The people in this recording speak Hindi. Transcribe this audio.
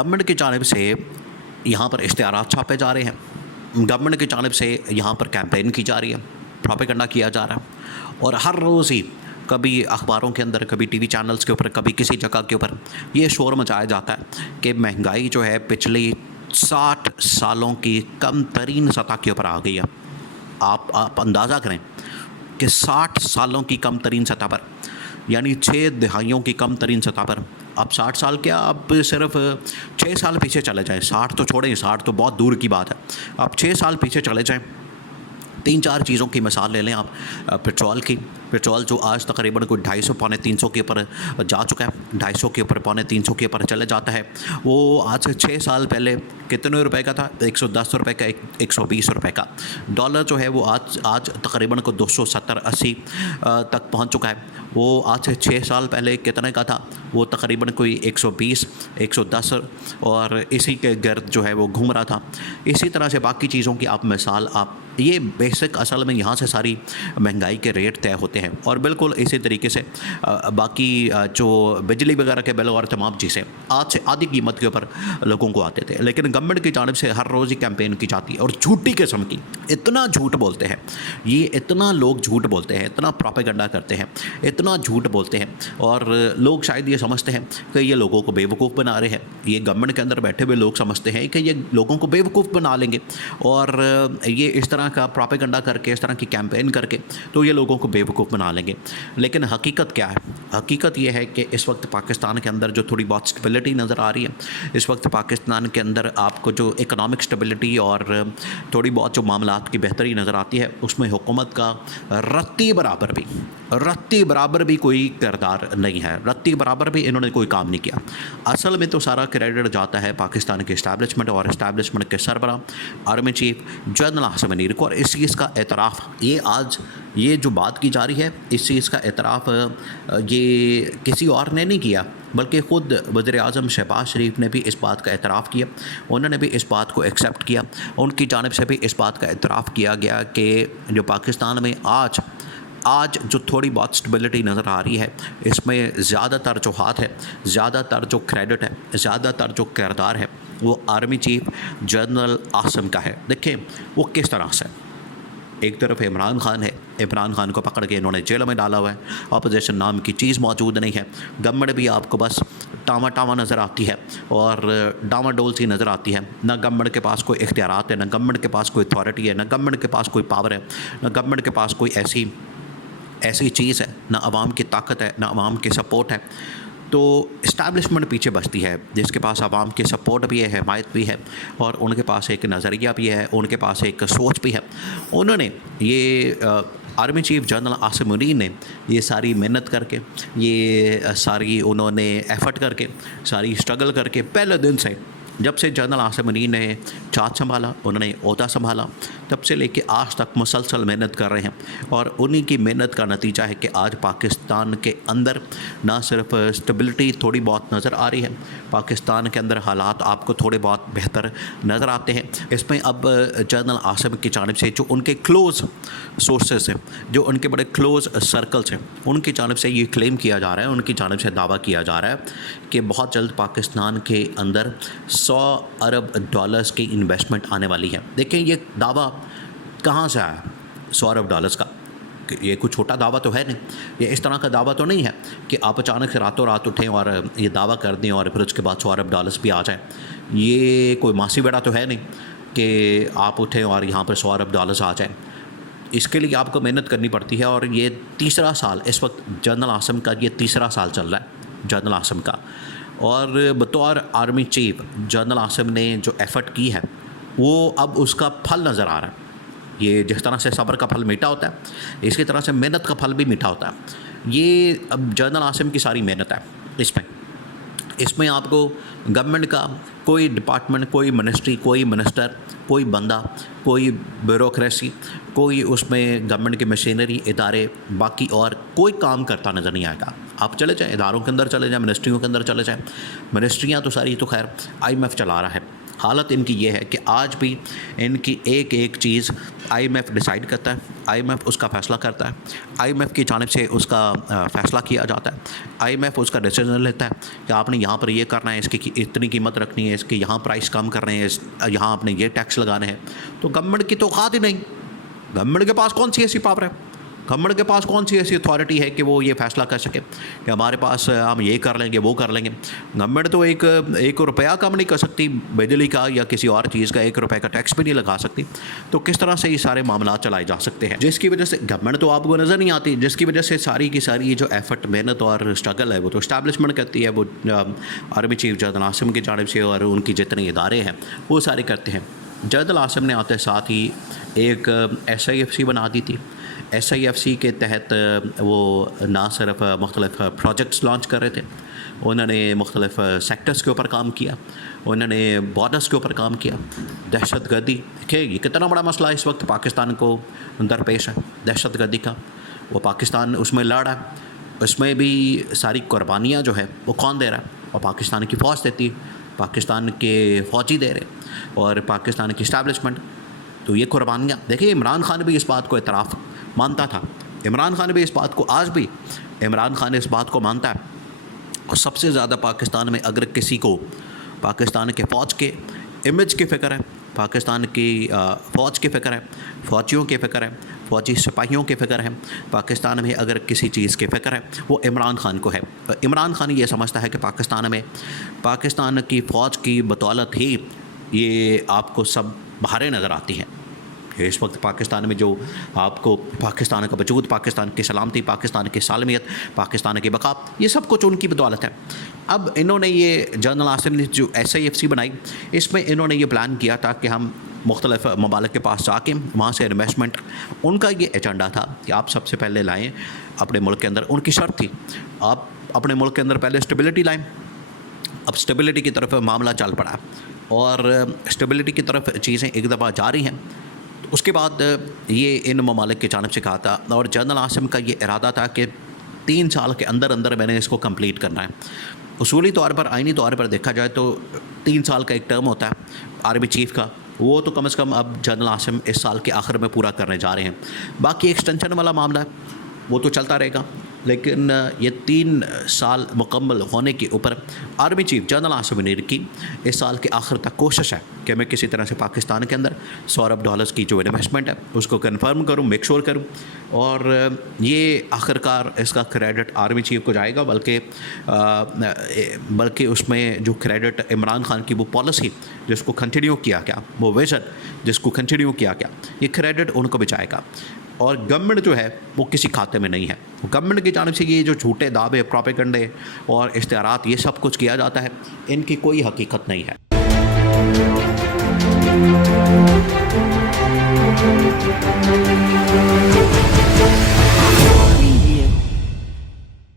गवर्नमेंट की जानिब से यहाँ पर इश्तिहारात छापे जा रहे हैं, गवर्नमेंट की जानिब से यहाँ पर कैंपेन की जा रही है, प्रोपेगेंडा किया जा रहा है और हर रोज़ ही कभी अखबारों के अंदर, कभी टीवी चैनल्स के ऊपर, कभी किसी जगह के ऊपर ये शोर मचाया जाता है कि महंगाई जो है पिछले 60 सालों की कम तरीन सतह के ऊपर आ गई है। आप अंदाज़ा करें कि 60 सालों की कम तरीन सतह पर, यानी 6 दहाइयों की कम तरीन सतह पर, अब 60 साल क्या, अब सिर्फ 6 साल पीछे चले जाएं, 60 तो छोड़ें, 60 तो बहुत दूर की बात है, अब 6 साल पीछे चले जाएं। 3-4 चीज़ों की मिसाल ले लें आप। पेट्रोल की, पेट्रोल जो आज तकरीबन कोई 250 पौने 300 के ऊपर जा चुका है, 250 के ऊपर पौने 300 के ऊपर चले जाता है। वो आज से 6 साल पहले कितने रुपए का था? 110 रुपए का, 120 रुपए का। डॉलर जो है वो आज तकरीबन को 270-80 तक पहुंच चुका है। वो आज से 6 साल पहले कितने का था? वो तकरीबन कोई 120, 110 और इसी के गर्द जो है वो घूम रहा था। इसी तरह से बाकी चीज़ों की आप मिसाल, आप ये बेसिक असल में यहाँ से सारी महंगाई के रेट तय होते हैं और बिल्कुल इसी तरीके से बाकी जो बिजली वगैरह के बिल और तमाम चीज़ें आज से आधी कीमत के ऊपर लोगों को आते थे। लेकिन गवर्नमेंट की जानिब से हर रोज़ ही कैंपेन की जाती है और झूठी किस्म की, इतना झूठ बोलते हैं ये, इतना लोग झूठ बोलते हैं, इतना प्रोपेगेंडा करते हैं, इतना झूठ बोलते हैं और लोग शायद ये समझते हैं कि ये लोगों को बेवकूफ़ बना रहे हैं। ये गवर्नमेंट के अंदर बैठे हुए लोग समझते हैं कि ये लोगों को बेवकूफ़ बना लेंगे और ये इस तरह का प्रोपेगेंडा करके, इस तरह की कैंपेन करके तो ये लोगों को बेवकूफ़ बना लेंगे। लेकिन हकीकत क्या है? हकीकत ये है कि इस वक्त पाकिस्तान के अंदर जो थोड़ी बहुत स्टेबिलिटी नज़र आ रही है, इस वक्त पाकिस्तान के अंदर आपको जो इकोनॉमिक स्टेबिलिटी और थोड़ी बहुत जो मामलात की बेहतरी नज़र आती है, उसमें हुकूमत का रत्ती बराबर भी कोई किरदार नहीं है, रत्ती बराबर भी इन्होंने कोई काम नहीं किया। असल में तो सारा क्रेडिट जाता है पाकिस्तान के इस्टेब्लिशमेंट और इस्टेब्लिशमेंट के सरबराह army chief general Asim Munir को। और इस चीज़ का एतराफ़ ये जो बात की जा रही है, इस चीज़ का एतराफ़ ये किसी और ने नहीं किया, बल्कि ख़ुद वज़ीर-ए-आज़म शहबाज शरीफ ने भी इस बात का एतराफ़ किया। उन्होंने भी इस बात को एक्सेप्ट किया, उनकी जानिब से भी इस बात का एतराफ़ किया गया कि जो पाकिस्तान में आज जो थोड़ी बहुत स्टेबिलिटी नज़र आ रही है, इसमें ज़्यादातर जो हाथ है, ज़्यादातर जो क्रेडिट है, ज़्यादातर जो किरदार है, वो आर्मी चीफ जनरल आसिम का है। देखें वो किस तरह से, एक तरफ इमरान खान है, इमरान खान को पकड़ के इन्होंने जेल में डाला हुआ है, अपोजिशन नाम की चीज़ मौजूद नहीं है, गवर्नमेंट भी आपको बस टामा नज़र आती है और डामाडोल सी नज़र आती है। ना गवर्नमेंट के पास कोई इख्तियारात है, ना गवर्नमेंट के पास कोई अथॉरिटी है, ना गवर्नमेंट के पास कोई पावर है, ना गवर्नमेंट के पास कोई ऐसी चीज़ है, ना आवाम की ताकत है, ना आवाम की सपोर्ट है। तो इस्टेब्लिशमेंट पीछे बचती है, जिसके पास आवाम की सपोर्ट भी है, हिमायत भी है और उनके पास एक नज़रिया भी है, उनके पास एक सोच भी है। उन्होंने ये army chief general Asim Munir ने ये सारी मेहनत करके, ये सारी उन्होंने एफ़र्ट करके, सारी स्ट्रगल करके, पहले दिन से जब से जनरल आसिम मुनीर ने चार्ज संभाला, उन्होंने ओहदा संभाला, तब से लेके आज तक मुसलसल मेहनत कर रहे हैं और उन्हीं की मेहनत का नतीजा है कि आज पाकिस्तान के अंदर ना सिर्फ स्टेबिलिटी थोड़ी बहुत नज़र आ रही है, पाकिस्तान के अंदर हालात आपको थोड़े बहुत बेहतर नज़र आते हैं। इसमें अब जनरल आसिम की जानिब से जो उनके क्लोज़ सोर्सेस हैं, जो उनके बड़े क्लोज़ सर्कल्स हैं, उनकी जानिब से ये क्लेम किया जा रहा है, उनकी जानिब से दावा किया जा रहा है कि बहुत जल्द पाकिस्तान के अंदर 100 अरब डॉलर्स की इन्वेस्टमेंट आने वाली है। देखें ये दावा कहाँ से आया 100 अरब डॉलर्स का? ये कोई छोटा दावा तो है नहीं, ये इस तरह का दावा तो नहीं है कि आप अचानक से रातों रात उठें और ये दावा कर दें और फिर उसके बाद 100 अरब डॉलर्स भी आ जाए। ये कोई मासी बेड़ा तो है नहीं कि आप उठें और यहाँ पर 100 अरब डॉलर्स आ जाए। इसके लिए आपको मेहनत करनी पड़ती है और ये तीसरा साल, इस वक्त जनरल आसिम का ये तीसरा साल चल रहा है जनरल आसिम का, और बतौर आर्मी चीफ जनरल आसिम ने जो एफ़र्ट की है वो अब उसका फल नज़र आ रहा है। ये जिस तरह से सब्र का फल मीठा होता है, इसी तरह से मेहनत का फल भी मीठा होता है। ये अब जनरल आसिम की सारी मेहनत है इसमें आपको गवर्नमेंट का कोई डिपार्टमेंट, कोई मिनिस्ट्री, कोई मिनिस्टर, कोई बंदा, कोई ब्यूरोक्रेसी, कोई उसमें गवर्नमेंट की मशीनरी, इदारे, बाकी और कोई काम करता नज़र नहीं आएगा। आप चले जाएँ इदारों के अंदर चले जाएँ, मिनिस्ट्रियों के अंदर चले जाएँ, मिनिस्ट्रियाँ तो सारी तो खैर IMF चला रहा है, हालत इनकी ये है कि आज भी इनकी एक एक चीज़ IMF डिसाइड करता है, IMF उसका फ़ैसला करता है, IMF की जानिब से उसका फ़ैसला किया जाता है, IMF उसका डिसीजन लेता है कि आपने यहाँ पर ये करना है, इसकी इतनी कीमत रखनी है, इसके यहाँ प्राइस कम करने हैं, यहाँ आपने ये टैक्स लगाने हैं। तो गवर्नमेंट की तो औकात ही नहीं, गवर्नमेंट के पास कौन सी ऐसी पावर है, गवर्नमेंट के पास कौन सी ऐसी अथॉरिटी है कि वो ये फ़ैसला कर सके कि हमारे पास हम ये कर लेंगे वो कर लेंगे। गवर्नमेंट तो एक रुपया कम नहीं कर सकती बिजली का या किसी और चीज़ का, 1 रुपये का टैक्स भी नहीं लगा सकती। तो किस तरह से ये सारे मामला चलाए जा सकते हैं, जिसकी वजह से गवर्नमेंट तो आपको नज़र नहीं आती, जिसकी वजह से सारी की सारी जो एफर्ट, मेहनत और स्ट्रगल है वो तो इस्टेब्लिशमेंट करती है, वो आर्मी चीफ जनरल आसिम की जानिब से और उनकी जितने इदारे हैं वो सारे करते हैं। जनरल आसिम ने आते साथ ही एक SIFC बना दी थी। SIFC के तहत वो ना सिर्फ मुख्तलिफ प्रोजेक्ट्स लॉन्च कर रहे थे, उन्होंने मुख्तलिफ सेक्टर्स के ऊपर काम किया, उन्होंने बॉर्डर्स के ऊपर काम किया। दहशत गर्दी, देखिए ये कितना बड़ा मसला इस वक्त पाकिस्तान को दरपेश है, दहशत गर्दी का। वो पाकिस्तान उसमें लड़ रहा है, उसमें भी सारी कुर्बानियाँ जो है वो कौन दे रहा है, और पाकिस्तान की फ़ौज देती है, पाकिस्तान के फ़ौजी दे रहे और पाकिस्तान की इस्टेब्लिशमेंट। तो ये कुर्बानियाँ देखिए, इमरान खान भी इस बात को इतराफ़ मानता था, इमरान खान भी इस बात को, आज भी इमरान खान इस बात को मानता है। और सबसे ज़्यादा पाकिस्तान में अगर किसी को पाकिस्तान के फ़ौज के इमेज की फ़िक्र है, पाकिस्तान की फ़ौज की फ़िक्र है, फ़ौजियों की फ़िक्र है, फ़ौजी सिपाहियों की फ़िक्र है, पाकिस्तान में अगर किसी चीज़ की फ़िक्र है वो इमरान खान को है। इमरान खान ये समझता है कि पाकिस्तान की फ़ौज की बदौलत ही ये आपको सब बहारें नज़र आती हैं। इस वक्त पाकिस्तान में जो आपको पाकिस्तान का वजूद, पाकिस्तान की सलामती, पाकिस्तान की सालमियत, पाकिस्तान की बका, ये सब कुछ उनकी बदौलत है। अब इन्होंने ये जनरल आसिम ने जो SIFC बनाई, इसमें इन्होंने ये प्लान किया था कि हम मुख्तलिफ ममालिक के पास जाके वहाँ से इन्वेस्टमेंट, उनका ये एजेंडा था कि आप सबसे पहले लाएँ अपने मुल्क के अंदर, उनकी शर्त थी आप अपने मुल्क के अंदर पहले स्टेबिलिटी लाएँ। अब स्टेबिलिटी की तरफ मामला चल पड़ा और स्टेबिलिटी की तरफ चीज़ें एक दफ़ा जारी हैं। उसके बाद ये इन ममालिक की जानिब से कहा था और जनरल आसिम का ये इरादा था कि 3 साल के अंदर अंदर मैंने इसको कंप्लीट करना है। उसूली तौर पर, आइनी तौर पर देखा जाए तो 3 साल का एक टर्म होता है आर्मी चीफ़ का, वो तो कम से कम अब जनरल आसिम इस साल के आखिर में पूरा करने जा रहे हैं। बाकी एक्सटेंशन वाला मामला है वो तो चलता रहेगा, लेकिन ये 3 साल मुकम्मल होने के ऊपर army chief general Asim Mir की इस साल के आखिर तक कोशिश है कि मैं किसी तरह से पाकिस्तान के अंदर $100 अरब की जो इन्वेस्टमेंट है उसको कंफर्म करूं, मेक श्योर करूं, और ये आखिरकार इसका क्रेडिट आर्मी चीफ को जाएगा। बल्कि उसमें जो क्रेडिट इमरान खान की वो पॉलिसी जिसको कंटिन्यू किया गया, वो विजन जिसको कंटिन्यू किया गया, ये क्रेडिट उनको भी जाएगा। और गवर्नमेंट जो है वो किसी खाते में नहीं है। गवर्नमेंट की जानिब से ये जो झूठे दावे, प्रोपेगेंडे और इश्तिहारात, ये सब कुछ किया जाता है, इनकी कोई हकीकत नहीं है।